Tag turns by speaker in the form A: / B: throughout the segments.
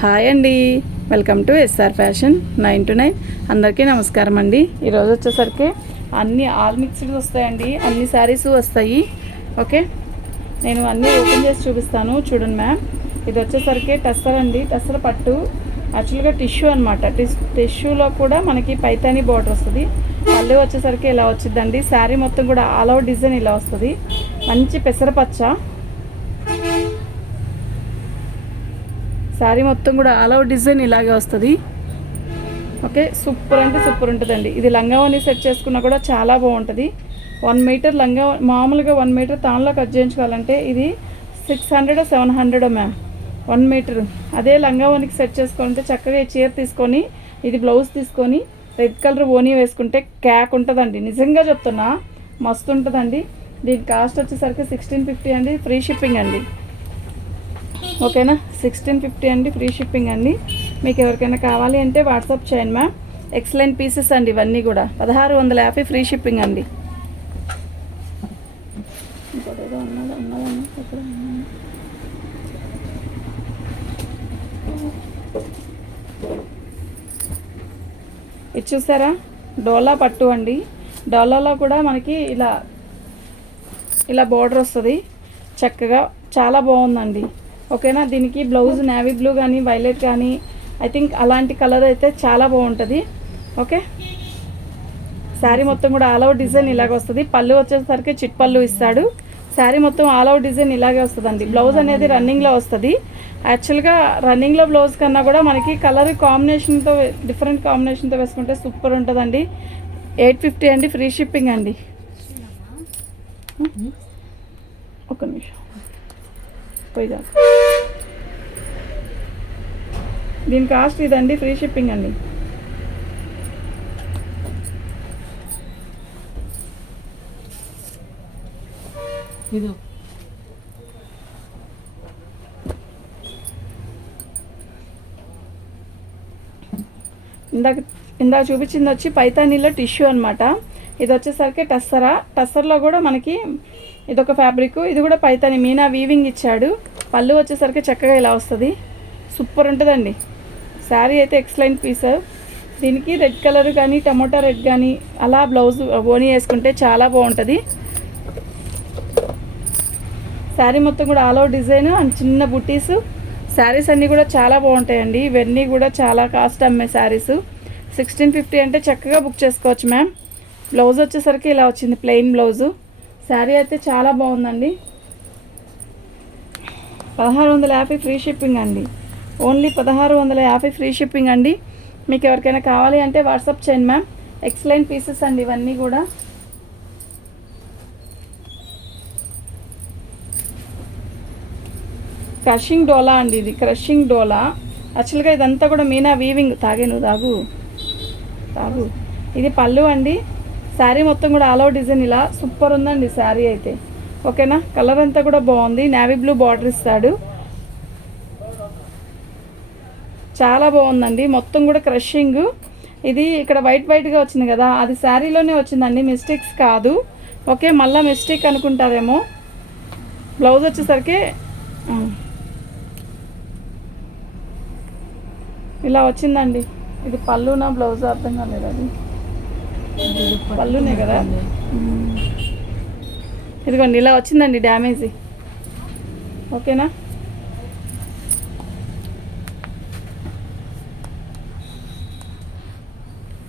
A: Hi అండి. Welcome to SR fashion nine to nine. అందరికీ నమస్కారం అండి. ఈరోజు వచ్చేసరికి అన్ని ఆల్ మిక్స్డ్ వస్తాయండి. అన్ని శారీస్ వస్తాయి. ఓకే? నేను అన్నీ ఓపెన్ చేసి చూపిస్తాను. చూడండి మ్యామ్. ఇది వచ్చేసరికి టస్సర్ అండి. టస్సర్ పట్టు. యాక్చువల్గా టిష్యూ అనమాట టిష్ టిష్యూలో కూడా మనకి పైతాని బార్డర్ వస్తుంది. పళ్ళు వచ్చేసరికి ఇలా వచ్చిందండి శారీ మొత్తం కూడా ఆల్ అవుట్ డిజైన్ ఇలా వస్తుంది. మంచి పెసరపచ్చ. శారీ మొత్తం కూడా ఆల్ అవుట్ డిజైన్ ఇలాగే వస్తుంది. ఓకే సూపర్ అంటే సూపర్ ఉంటుందండి. ఇది లంగావని సెట్ చేసుకున్నా కూడా చాలా బాగుంటుంది. వన్ మీటర్ లంగా మామూలుగా వన్ మీటర్ తాన్లో కట్ చేయించుకోవాలంటే ఇది six hundred seven hundred ma'am one metre. అదే లంగావనికి సెట్ చేసుకుంటే చక్కగా చీర తీసుకొని ఇది బ్లౌజ్ తీసుకొని రెడ్ కలర్ ఓనీ వేసుకుంటే క్యాక్ ఉంటుందండి. నిజంగా చెప్తున్నా మస్తు ఉంటుందండి. దీని కాస్ట్ వచ్చేసరికి సిక్స్టీన్ ఫిఫ్టీ అండి ఫ్రీ షిప్పింగ్ అండి. ఓకేనా? సిక్స్టీన్ ఫిఫ్టీ అండి ఫ్రీ షిప్పింగ్ అండి. మీకు ఎవరికైనా కావాలి అంటే వాట్సాప్ చేయండి మ్యామ్. ఎక్సలెంట్ పీసెస్ అండి ఇవన్నీ కూడా. పదహారు వందల యాభై ఫ్రీ షిప్పింగ్ అండి. ఇది చూసారా? డోలా పట్టు అండి. డోలాలో కూడా మనకి ఇలా ఇలా బోర్డర్ వస్తుంది. చక్కగా చాలా బాగుందండి. ఓకేనా? దీనికి బ్లౌజ్ నేవీ బ్లూ కానీ వైలెట్ కానీ ఐ థింక్ అలాంటి కలర్ అయితే చాలా బాగుంటుంది. ఓకే? శారీ మొత్తం కూడా ఆల్ అవుట్ డిజైన్ ఇలాగ వస్తుంది. పళ్ళు వచ్చేసరికి చిట్ పళ్ళు ఇస్తాడు. శారీ మొత్తం ఆల్ అవుట్ డిజైన్ ఇలాగే వస్తుందండి. బ్లౌజ్ అనేది రన్నింగ్లో వస్తుంది. యాక్చువల్గా రన్నింగ్లో బ్లౌజ్ కన్నా కూడా మనకి కలర్ కాంబినేషన్తో డిఫరెంట్ కాంబినేషన్తో వేసుకుంటే సూపర్ ఉంటుందండి. ఎయిట్ ఫిఫ్టీ అండి ఫ్రీ షిప్పింగ్ అండి. ఒక నిమిషం. పోయిదా దీని కాస్ట్ ఇదండి ఫ్రీ షిప్పింగ్ అండి. ఇందాక ఇందాక చూపించింది వచ్చి పైతానీలో టిష్యూ అనమాట ఇది వచ్చేసరికి టస్సరా. టస్సర్లో కూడా మనకి ఇదొక ఫ్యాబ్రిక్ ఇది కూడా పైతాని. మీనా వీవింగ్ ఇచ్చాడు. పళ్ళు వచ్చేసరికి చక్కగా ఇలా వస్తుంది. సూపర్ ఉంటుందండి. శారీ అయితే ఎక్సలెంట్ పీస్ దీనికి రెడ్ కలర్ కానీ టమోటా రెడ్ కానీ అలా బ్లౌజ్ ఓని వేసుకుంటే చాలా బాగుంటుంది. శారీ మొత్తం కూడా ఆల్ ఓవర్ డిజైన్ అండ్ చిన్న బుటీస్ శారీస్ అన్నీ కూడా చాలా బాగుంటాయండి. ఇవన్నీ కూడా చాలా కాస్ట్ అమ్మే శారీస్ సిక్స్టీన్ ఫిఫ్టీ అంటే చక్కగా బుక్ చేసుకోవచ్చు మ్యామ్ బ్లౌజ్ వచ్చేసరికి ఇలా వచ్చింది ప్లెయిన్ బ్లౌజు. శారీ అయితే చాలా బాగుందండి. పదహారు వందల యాభై ఫ్రీ షిప్పింగ్ అండి. ఓన్లీ పదహారు వందల యాభై ఫ్రీ షిప్పింగ్ అండి. మీకు ఎవరికైనా కావాలి అంటే వాట్సాప్ చేయండి మ్యామ్ ఎక్సలెంట్ పీసెస్ అండి ఇవన్నీ కూడా. క్రషింగ్ డోలా అండి ఇది క్రషింగ్ డోలా యాక్చువల్గా ఇదంతా కూడా మీనా వీవింగ్ తాగే నువ్వు తాగు. తాగు. ఇది పళ్ళు అండి. శారీ మొత్తం కూడా ఆల్ అవుట్ డిజైన్ ఇలా సూపర్ ఉందండి శారీ అయితే. ఓకేనా? కలర్ అంతా కూడా బాగుంది. నేవీ బ్లూ బార్డర్ ఇస్తాడు. చాలా బాగుందండి. మొత్తం కూడా క్రషింగ్. ఇది ఇక్కడ వైట్ వైట్గా వచ్చింది కదా. అది శారీలోనే వచ్చిందండి. మిస్టేక్స్ కాదు. ఓకే మళ్ళీ మిస్టేక్ అనుకుంటారేమో. బ్లౌజ్ వచ్చేసరికి ఇలా వచ్చిందండి. ఇది పళ్ళునా బ్లౌజ్? అర్థం కాలేదు అది. పళ్ళునే కదా? ఇదిగోండి ఇలా వచ్చిందండి డ్యామేజ్. ఓకేనా?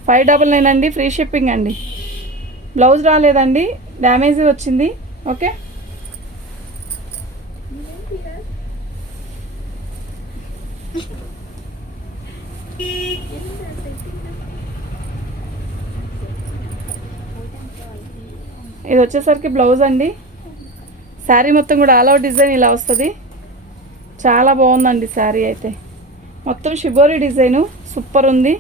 A: ఫైవ్ డబల్ నైన్ అండి ఫ్రీ షిప్పింగ్ అండి. బ్లౌజ్ రాలేదండి డ్యామేజ్ వచ్చింది ఓకే? ఇది వచ్చేసరికి బ్లౌజ్ అండి. శారీ మొత్తం కూడా ఆల్ అవుట్ డిజైన్ ఇలా వస్తుంది. చాలా బాగుందండి శారీ అయితే. మొత్తం షిబోరి డిజైను సూపర్ ఉంది.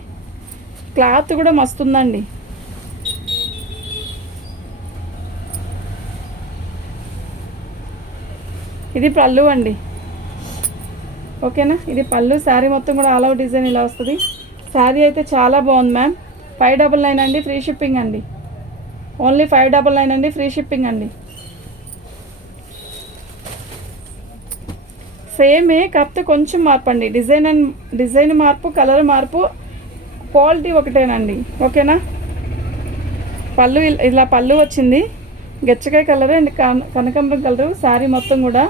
A: క్లాత్ కూడా మస్తు ఉందండి. ఇది పళ్ళు అండి. ఓకేనా? ఇది పళ్ళు శారీ మొత్తం కూడా ఆల్ అవుట్ డిజైన్ ఇలా వస్తుంది. శారీ అయితే చాలా బాగుంది మ్యామ్. ఫైవ్ డబల్ నైన్ అండి ఫ్రీ షిప్పింగ్ అండి. ఓన్లీ ఫైవ్ డబల్ నైన్ అండి ఫ్రీ షిప్పింగ్ అండి. సేమే కాకపోతే కొంచెం మార్పు అండి డిజైన్ అండ్ డిజైన్ మార్పు కలర్ మార్పు క్వాలిటీ ఒకటేనండి. ఓకేనా? పళ్ళు ఇలా పళ్ళు వచ్చింది. గచ్చకాయ కలర్ అండ్ కన- కనకాంబరం కలరు శారీ మొత్తం కూడా.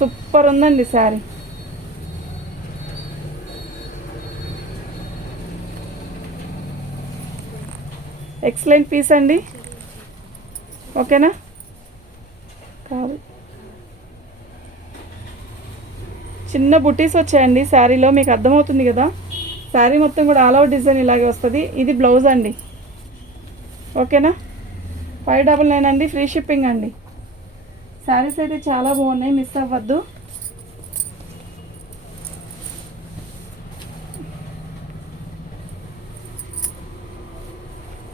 A: సూపర్ ఉందండి శారీ ఎక్సలెంట్ పీస్ అండి. ఓకేనా? కాదు. చిన్న బుటీస్ వచ్చాయండి. శారీలో మీకు అర్థమవుతుంది కదా? శారీ మొత్తం కూడా ఆల్ అవుట్ డిజైన్ ఇలాగే వస్తుంది. ఇది బ్లౌజ్ అండి. ఓకేనా? ఫైవ్ డబల్ నైన్ అండి. ఫ్రీ షిప్పింగ్ అండి. శారీస్ అయితే చాలా బాగున్నాయి. మిస్ అవ్వద్దు.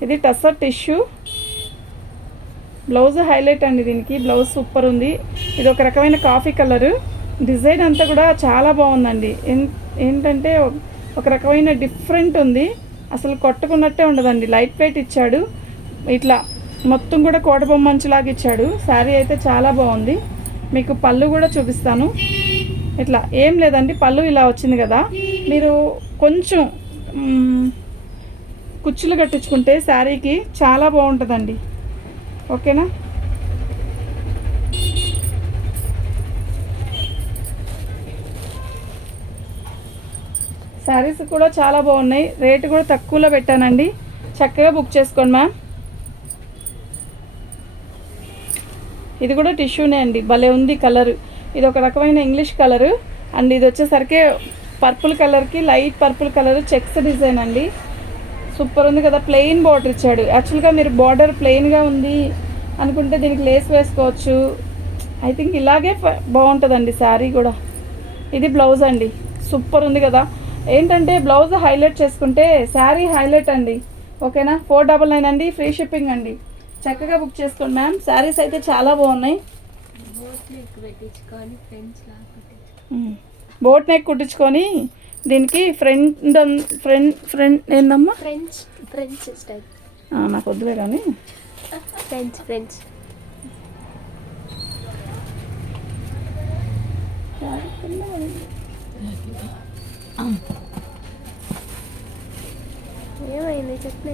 A: ఇది టస్సర్ టిష్యూ. బ్లౌజ్ హైలైట్ అండి దీనికి. బ్లౌజ్ సూపర్ ఉంది. ఇది ఒక రకమైన కాఫీ కలరు. డిజైన్ అంతా కూడా చాలా బాగుందండి. ఏంటంటే ఒక రకమైన డిఫరెంట్ ఉంది. అసలు కొట్టుకున్నట్టే ఉండదండి. లైట్ వెయిట్ ఇచ్చాడు. ఇట్లా మొత్తం కూడా కోట బొమ్మంచులాగా ఇచ్చాడు. శారీ అయితే చాలా బాగుంది. మీకు పళ్ళు కూడా చూపిస్తాను. ఇట్లా ఏం లేదండి. పళ్ళు ఇలా వచ్చింది కదా. మీరు కొంచెం కుచ్చులు కట్టించుకుంటే శారీకి చాలా బాగుంటుందండి. ఓకేనా? శారీస్ కూడా చాలా బాగున్నాయి. రేటు కూడా తక్కువలో పెట్టానండి. చక్కగా బుక్ చేసుకోండి మ్యామ్. ఇది కూడా టిష్యూనే అండి. భలే ఉంది కలరు. ఇది ఒక రకమైన ఇంగ్లీష్ కలర్. అండ్ ఇది వచ్చేసరికి పర్పుల్ కలర్కి light purple colour checks design అండి. సూపర్ ఉంది కదా ప్లెయిన్ బార్డర్ ఇచ్చాడు. యాక్చువల్గా మీరు బార్డర్ ప్లెయిన్గా ఉంది అనుకుంటే దీనికి లేస్ వేసుకోవచ్చు. ఐ థింక్ ఇలాగే బాగుంటుందండి శారీ కూడా. ఇది బ్లౌజ్ అండి. సూపర్ ఉంది కదా. ఏంటంటే బ్లౌజ్ హైలైట్ చేసుకుంటే శారీ హైలైట్ అండి. ఓకేనా? ఫోర్ డబల్ నైన్ అండి ఫ్రీ షిప్పింగ్ అండి. చక్కగా బుక్ చేసుకోండి మ్యామ్. శారీస్ అయితే చాలా బాగున్నాయి. బోట్ నెక్ కుట్టించుకొని దీనికి ఫ్రంట్ ఫ్రంట్ ఫ్రంట్ ఏందమ్మా?
B: ఫ్రెండ్స్ ఫ్రెండ్స్ స్టైల్
A: నాకు వద్దులే కానీ
B: ఫ్రెండ్స్ ఫ్రెండ్స్. ఏమైంది? చెప్పు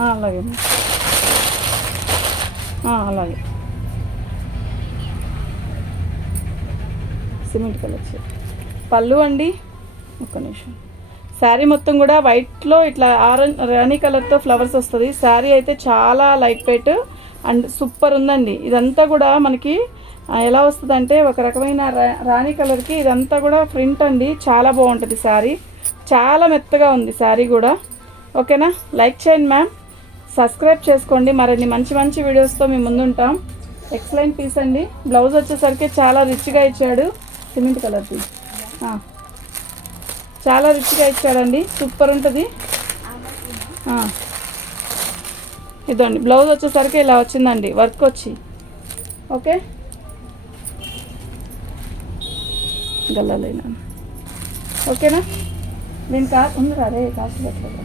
A: అలాగే అలాగే. సిమెంట్ కలర్ పళ్ళు అండి? ఒక్క నిమిషం. శారీ మొత్తం కూడా వైట్లో ఇట్లా ఆరెంజ్ రాణి కలర్తో ఫ్లవర్స్ వస్తుంది. శారీ అయితే చాలా లైట్ వెయిట్ అండ్ సూపర్ ఉందండి. ఇదంతా కూడా మనకి ఎలా వస్తుందంటే ఒక రకమైన రా- రాణి కలర్కి ఇదంతా కూడా ప్రింట్ అండి. చాలా బాగుంటుంది శారీ. చాలా మెత్తగా ఉంది శారీ కూడా. ఓకేనా? లైక్ చేయండి మ్యామ్. సబ్స్క్రైబ్ చేసుకోండి. మరిన్ని మంచి మంచి వీడియోస్తో మేము ముందుంటాం. ఎక్సలెంట్ పీస్ అండి. బ్లౌజ్ వచ్చేసరికి చాలా రిచ్గా ఇచ్చాడు. సిమెంట్ కలర్ది చాలా రిచ్గా ఇచ్చాడండి. సూపర్ ఉంటుంది. ఇదండి. బ్లౌజ్ వచ్చేసరికి ఇలా వచ్చిందండి. వర్క్ వచ్చి. ఓకే? గల్లలేనా. ఓకేనా? నేను కా ఉందిరా రే కాస్ట్ పెట్టలేదు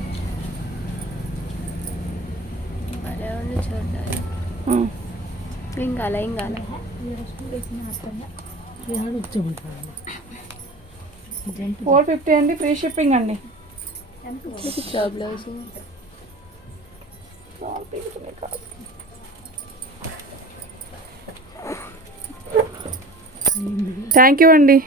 B: చూడాలి
A: ఫోర్ ఫిఫ్టీ అండి ఫ్రీ షిప్పింగ్ అండి.
B: బ్లౌజ్
A: థ్యాంక్ యూ అండి.